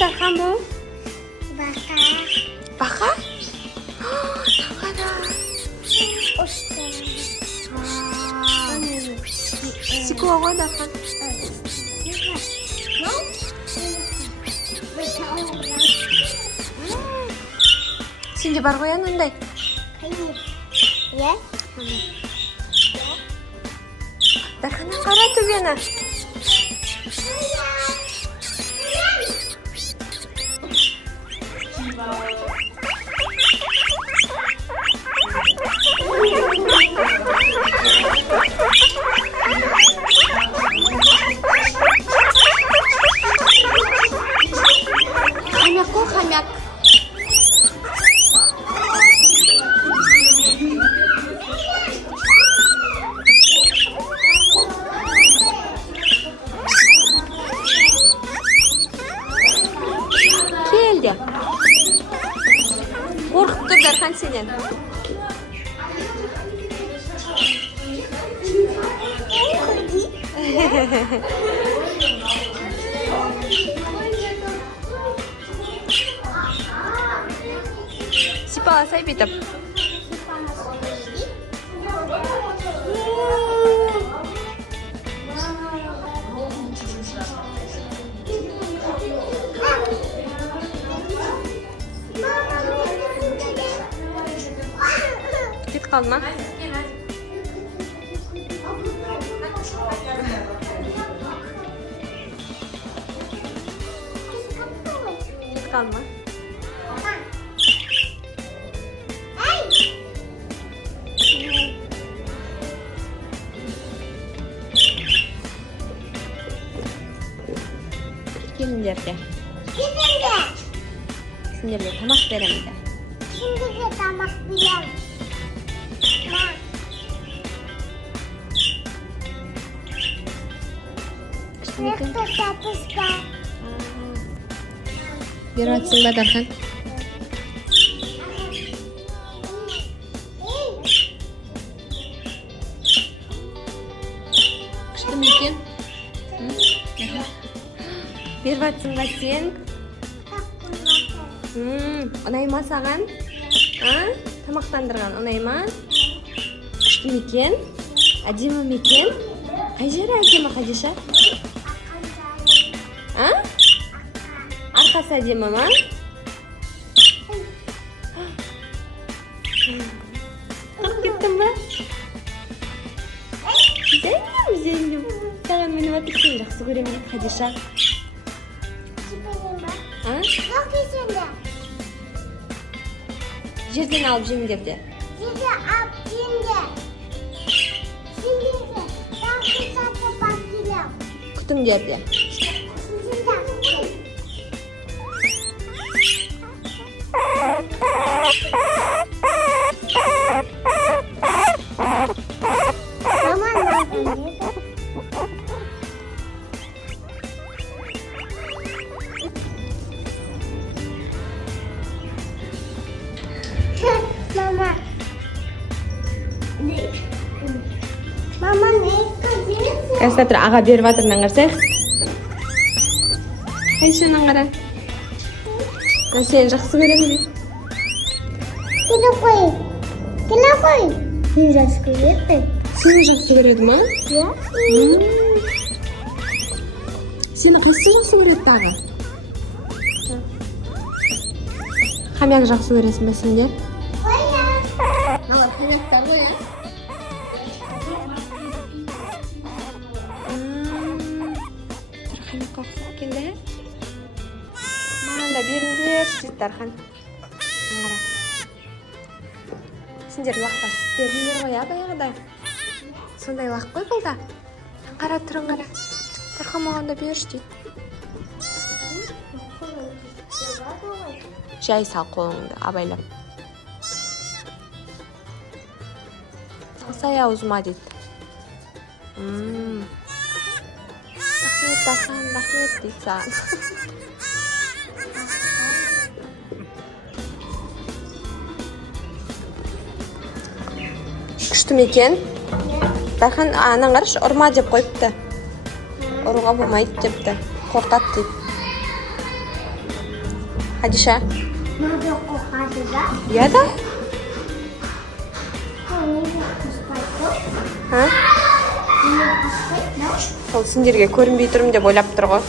Darхан bu? Baka. Baka? Baka. Usta. Sikuha Darhan. Şimdi бар ғой анандай. Иә? Дархан қара төбені. Хамяк қой, хамяк. Келді. Қорқып тұр Дархан сенен. Сипаласай бүйтіп. Кет қалма. Кет қалма. Келіндерге. Сендерге тамақ беремін де. Сендерге тамақ беремін. Беріп атсың ба Дархан? Күшті ме екен? Беріп атсың ба сен? Ұнай ма саған? Тамақтандырған ұнай ма? Күшті ме екен? Әдемі ме екен? Қай жері әдемі Қадиша? Арқасы әдемі ма? Қырып кеттің ба? Зәйлім. Саған менің атырсың жақсы көремін дейді Қадиша. Жерден алып жеңдер де. Жерден алып жеңдер. Сендерге тағы сатып әкелем. Күтіңдер де. Мама, не қажет? Қазір тұр, аға беріп атырынан қарсай. Қайшынан қара. Сені жақсы көремін дейді. Келе қой. Келе қой. Мен жақсы көреді. Сені жақсы көреді ма? Иә. Сені қайсы жақсы көреді дағы? Хамяк жақсы көресің бе сендер? Алар хамяктар ғой, Дарханға қуып келді. Маған да беріңдер, дейді Дархан. Қара. Сендер лақта сүт беріңдер ғой, баяғыдай. Сондай лақ қой бұл да. Қара тұрың қара. Дархан маған да берші дейді. Жай сал қолыңды абайлап. Салсай аузыма дейді. Рахмет, Дархан, рахмет дейді саған. Күшті ме екен? Дархан анаң қарашы, ұрма деп қойыпты. Ұруға болмайды депті. Қорқады дейді. Хадиша? Надо кухать, да? Iya dah. Ini кушать, Ha? ini кушать, да? Ол сендерге көрінбей тұрмын деп ойлап тұр ғой.